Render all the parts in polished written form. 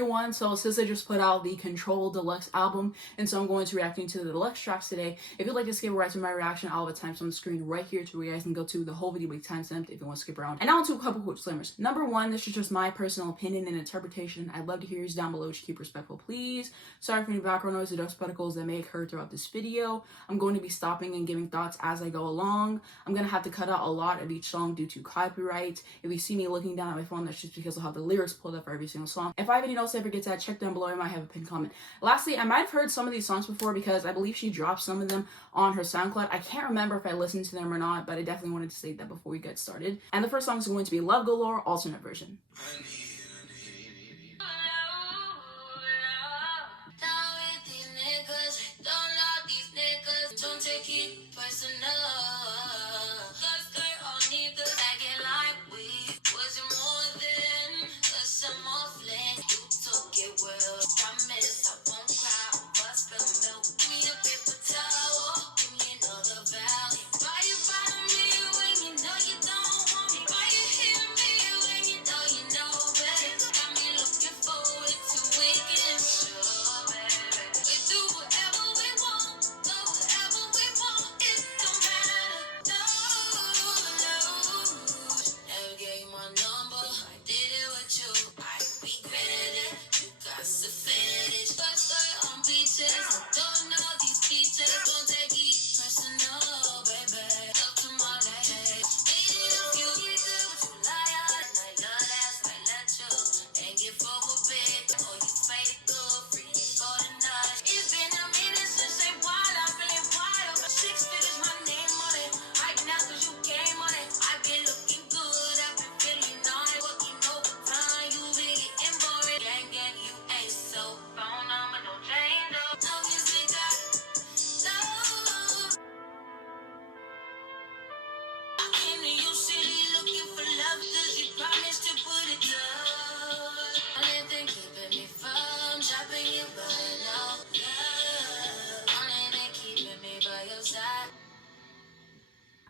everyone, so SZA just put out the Ctrl Deluxe album, and so I'm going to be reacting to the deluxe tracks today. If you'd like to skip right to my reaction, I'll have a timestamp on the screen right here to where you guys can go to the whole video with timestamped if you want to skip around. And now onto a couple quick disclaimers. Number one, this is just my personal opinion and interpretation. I'd love to hear yours down below. Just keep respectful, please. Sorry for any background noise or dust particles that may occur throughout this video. I'm going to be stopping and giving thoughts as I go along. I'm going to have to cut out a lot of each song due to copyright. If you see me looking down at my phone, that's just because I'll have the lyrics pulled up for every single song. If I have any notes I forget to add, check down below. I might have a pinned comment. Lastly, I might have heard some of these songs before because I believe she dropped some of them on her SoundCloud. I can't remember if I listened to them or not, but I definitely wanted to say that before we get started. And the first song is going to be Love Galore, alternate version. Don't take it personal.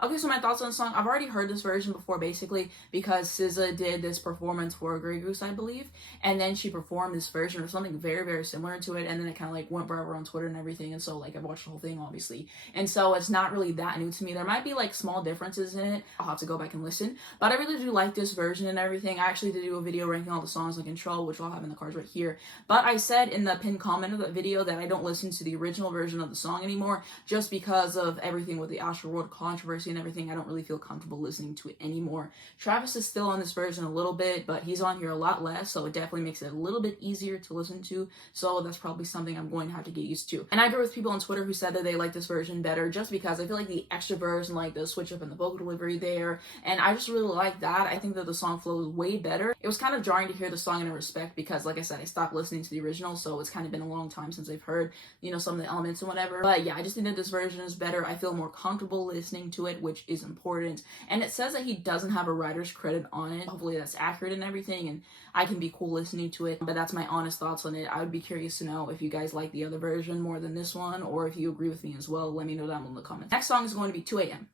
Okay, so my thoughts on the song. I've already heard this version before, basically, because SZA did this performance for Grey Goose, I believe, and then she performed this version of something very, very similar to it, and then it kind of like went viral on Twitter and everything, and so like I've watched the whole thing, obviously, and so it's not really that new to me. There might be like small differences in it. I'll have to go back and listen, but I really do like this version and everything. I actually did do a video ranking all the songs on Control, which I'll have in the cards right here, but I said in the pinned comment of that video that I don't listen to the original version of the song anymore, just because of everything with the Astro World controversy and everything. I don't really feel comfortable listening to it anymore. Travis is still on this version a little bit, but he's on here a lot less, so it definitely makes it a little bit easier to listen to, so that's probably something I'm going to have to get used to. And I agree with people on Twitter who said that they like this version better just because I feel like the extra verse and like the switch up in the vocal delivery there, and I just really like that. I think that the song flows way better. It was kind of jarring to hear the song in respect because, like I said, I stopped listening to the original, so it's kind of been a long time since I've heard, you know, some of the elements and whatever. But yeah, I just think that this version is better. I feel more comfortable listening to it, which is important. And it says that he doesn't have a writer's credit on it. Hopefully that's accurate and everything, and I can be cool listening to it. But that's my honest thoughts on it. I would be curious to know if you guys like the other version more than this one, or if you agree with me as well. Let me know down in the comments. Next song is going to be 2 AM.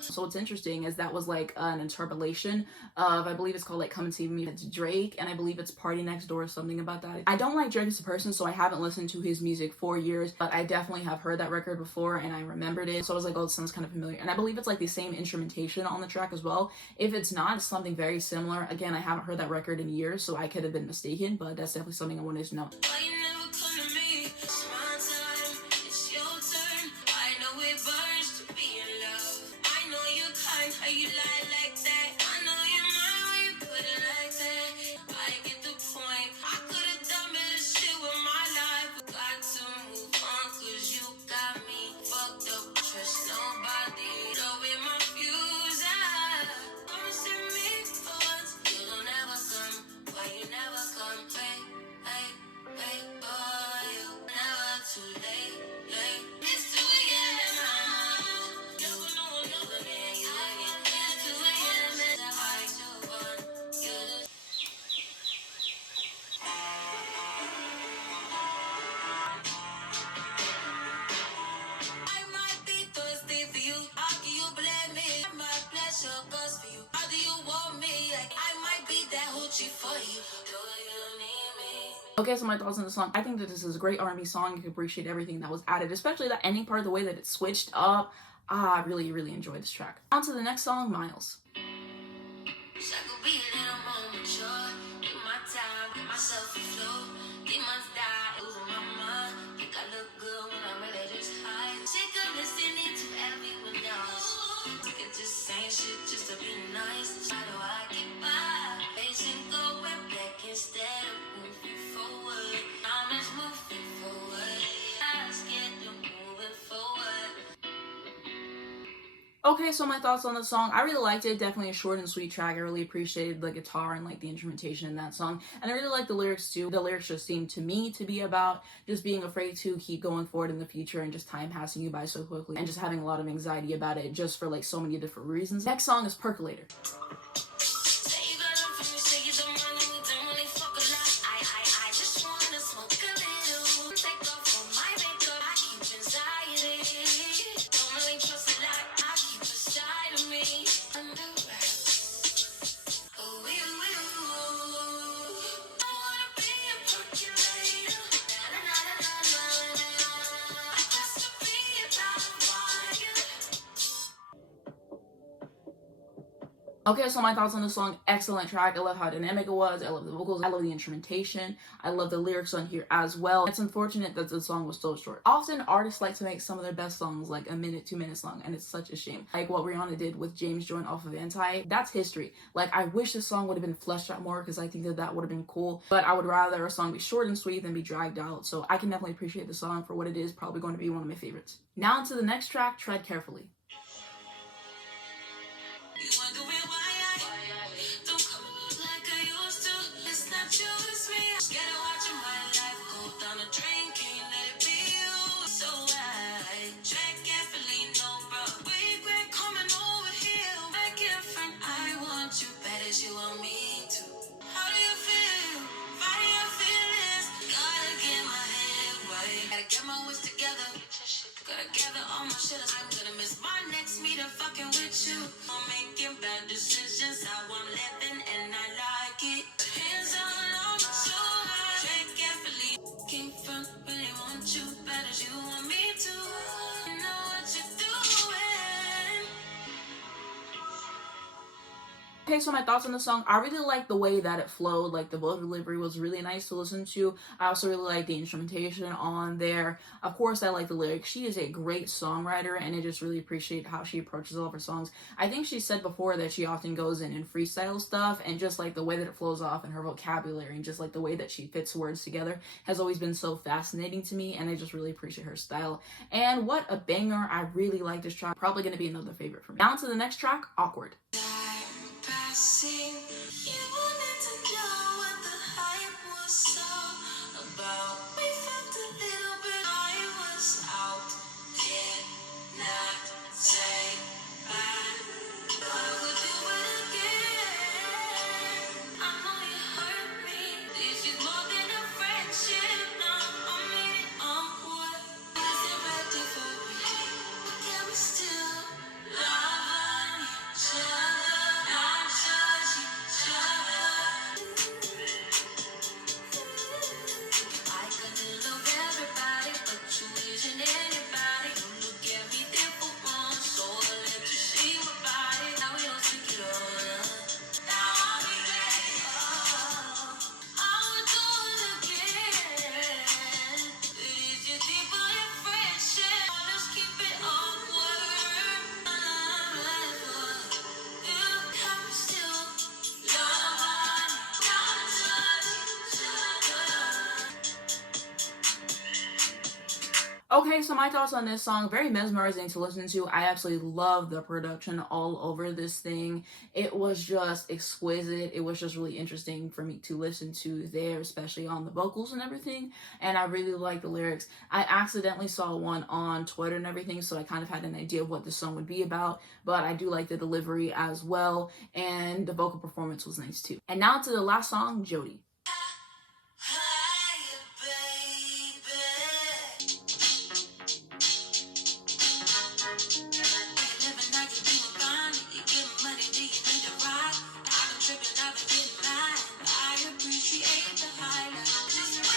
So what's interesting is that was like an interpolation of, I believe it's called like Come and See Me. It's Drake, and I believe it's Party Next Door or something about that. I don't like Drake as a person, so I haven't listened to his music for years, but I definitely have heard that record before and I remembered it. So I was like, oh, this sounds kind of familiar. And I believe it's like the same instrumentation on the track as well. If it's not, it's something very similar. Again, I haven't heard that record in years, so I could have been mistaken, but that's definitely something I wanted to know. Too late. Okay, so my thoughts on the song. I think that this is a great R&B song. You can appreciate everything that was added, especially that ending part, the way that it switched up. I really, really enjoyed this track. On to the next song, Miles. Just to be nice. How do I get by? Facing going back instead of moving forward. I'm just moving forward. I'm scared of moving forward. Okay, so my thoughts on the song. I really liked it. Definitely a short and sweet track. I really appreciated the guitar and like the instrumentation in that song. And I really like the lyrics too. The lyrics just seem to me to be about just being afraid to keep going forward in the future and just time passing you by so quickly and just having a lot of anxiety about it just for like so many different reasons. Next song is Percolator. Okay, so my thoughts on the song. Excellent track. I love how dynamic it was. I love the vocals. I love the instrumentation. I love the lyrics on here as well. It's unfortunate that the song was so short. Often artists like to make some of their best songs like a minute, 2 minutes long, and it's such a shame. Like what Rihanna did with James Joint off of Anti. That's history. Like I wish this song would have been fleshed out more because I think that would have been cool. But I would rather a song be short and sweet than be dragged out. So I can definitely appreciate the song for what it is. Probably going to be one of my favorites. Now to the next track, Tread Carefully. Gotta gather all my shit. I'm gonna miss my next meeting fucking with you. I'm making bad decisions, how I'm living, and I like it. Hands all on my shoulder. Tread carefully. Came from really want you bad as you want me to. You know what you're doing. Okay, so my thoughts on the song. I really like the way that it flowed. Like the vocal delivery was really nice to listen to. I also really like the instrumentation on there. Of course, I like the lyrics. She is a great songwriter, and I just really appreciate how she approaches all of her songs. I think she said before that she often goes in and freestyle stuff, and just like the way that it flows off and her vocabulary and just like the way that she fits words together has always been so fascinating to me, and I just really appreciate her style. And what a banger. I really like this track. Probably going to be another favorite for me. Down to the next track, Awkward. You wanted to know what the hype was all about. We fucked a little bit. I was out. Did not say bye. I would do it again. I know you hurt me. This is more than a friendship. Now I made it awkward. Is it ready for me? Can we still love each other? Okay, so my thoughts on this song, very mesmerizing to listen to. I absolutely love the production all over this thing. It was just exquisite. It was just really interesting for me to listen to there, especially on the vocals and everything. And I really like the lyrics. I accidentally saw one on Twitter and everything, so I kind of had an idea of what the song would be about. But I do like the delivery as well, and the vocal performance was nice too. And now to the last song, Jodie. I've been tripping, I've been getting mine. I appreciate the highlight. Just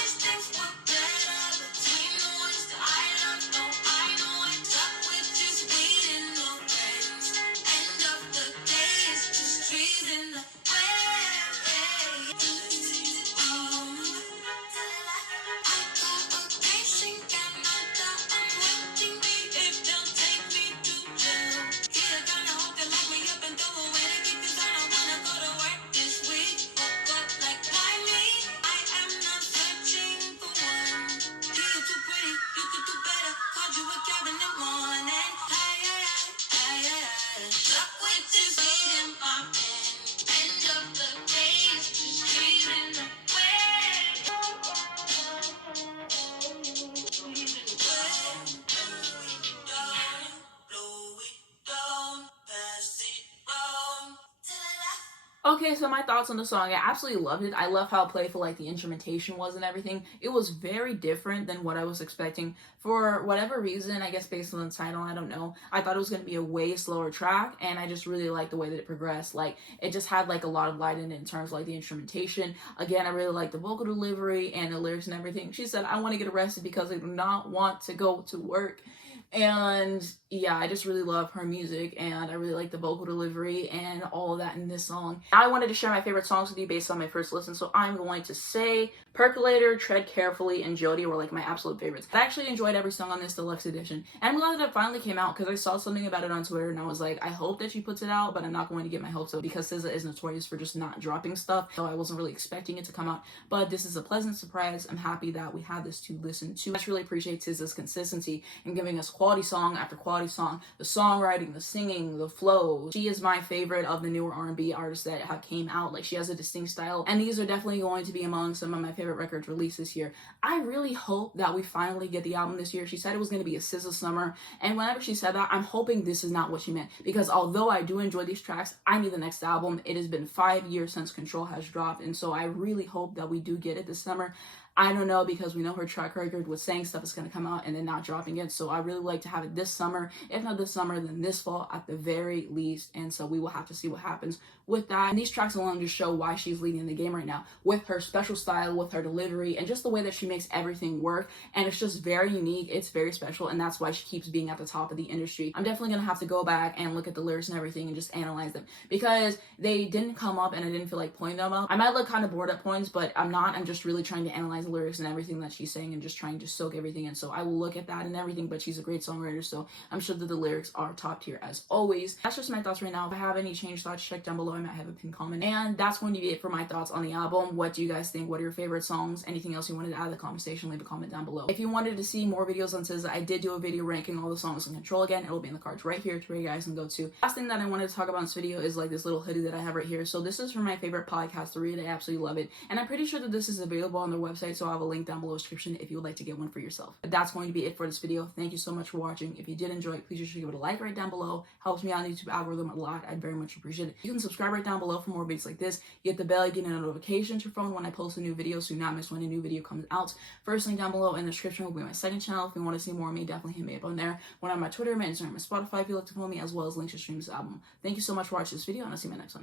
Okay, so my thoughts on the song. I absolutely loved it. I love how playful like the instrumentation was and everything. It was very different than what I was expecting. For whatever reason, I guess based on the title, I don't know. I thought it was gonna be a way slower track, and I just really liked the way that it progressed. Like it just had like a lot of light in it in terms of like the instrumentation. Again, I really liked the vocal delivery and the lyrics and everything. She said, "I want to get arrested because I do not want to go to work." And yeah, I just really love her music, and I really like the vocal delivery and all of that in this song. I wanted to share my favorite songs with you based on my first listen, so I'm going to say Percolator, Tread Carefully, and Jodie were like my absolute favorites. I actually enjoyed every song on this deluxe edition, and I'm glad that it finally came out because I saw something about it on Twitter and I was like, I hope that she puts it out, but I'm not going to get my hopes up because SZA is notorious for just not dropping stuff, so I wasn't really expecting it to come out, but this is a pleasant surprise. I'm happy that we have this to listen to. I just really appreciate SZA's consistency in giving us quality song after quality song, the songwriting, the singing, the flow. She is my favorite of the newer R&B artists that have came out. Like she has a distinct style, and these are definitely going to be among some of my favorite records released this year. I really hope that we finally get the album this year. She said it was going to be a SZA summer, and whenever she said that, I'm hoping this is not what she meant, because although I do enjoy these tracks, I need the next album. It has been 5 years since Control has dropped, and so I really hope that we do get it this summer. I don't know, because we know her track record with saying stuff is going to come out and then not dropping it. So I really like to have it this summer. If not this summer, then this fall at the very least. And so we will have to see what happens with that. And these tracks alone just show why she's leading the game right now, with her special style, with her delivery, and just the way that she makes everything work. And it's just very unique. It's very special. And that's why she keeps being at the top of the industry. I'm definitely going to have to go back and look at the lyrics and everything and just analyze them, because they didn't come up and I didn't feel like pointing them up. I might look kind of bored at points, but I'm not. I'm just really trying to analyze the lyrics and everything that she's saying and just trying to soak everything in. So I will look at that and everything, but she's a great songwriter, so I'm sure that the lyrics are top tier as always. That's just my thoughts right now. If I have any changed thoughts, check down below. I might have a pinned comment. And that's going to be it for my thoughts on the album. What do you guys think? What are your favorite songs? Anything else you wanted to add in the comment section, leave a comment down below. If you wanted to see more videos on SZA, I did do a video ranking all the songs in Control again. It'll be in the cards right here to where you guys can go to. Last thing that I wanted to talk about in this video is like this little hoodie that I have right here. So this is from my favorite podcast to read. I absolutely love it. And I'm pretty sure that this is available on their website, so I'll have a link down below in the description if you would like to get one for yourself. But that's going to be it for this video. Thank you so much for watching. If you did enjoy it, please just give it a like right down below. Helps me out on the YouTube algorithm a lot. I'd very much appreciate it. You can subscribe right down below for more videos like this. Get the bell, get a notification to your phone when I post a new video, so you not miss when a new video comes out. First link down below in the description will be my second channel. If you want to see more of me, definitely hit me up on there. One on my Twitter, my Instagram, my Spotify if you like to follow me, as well as links to stream this album. Thank you so much for watching this video, and I'll see you in my next one.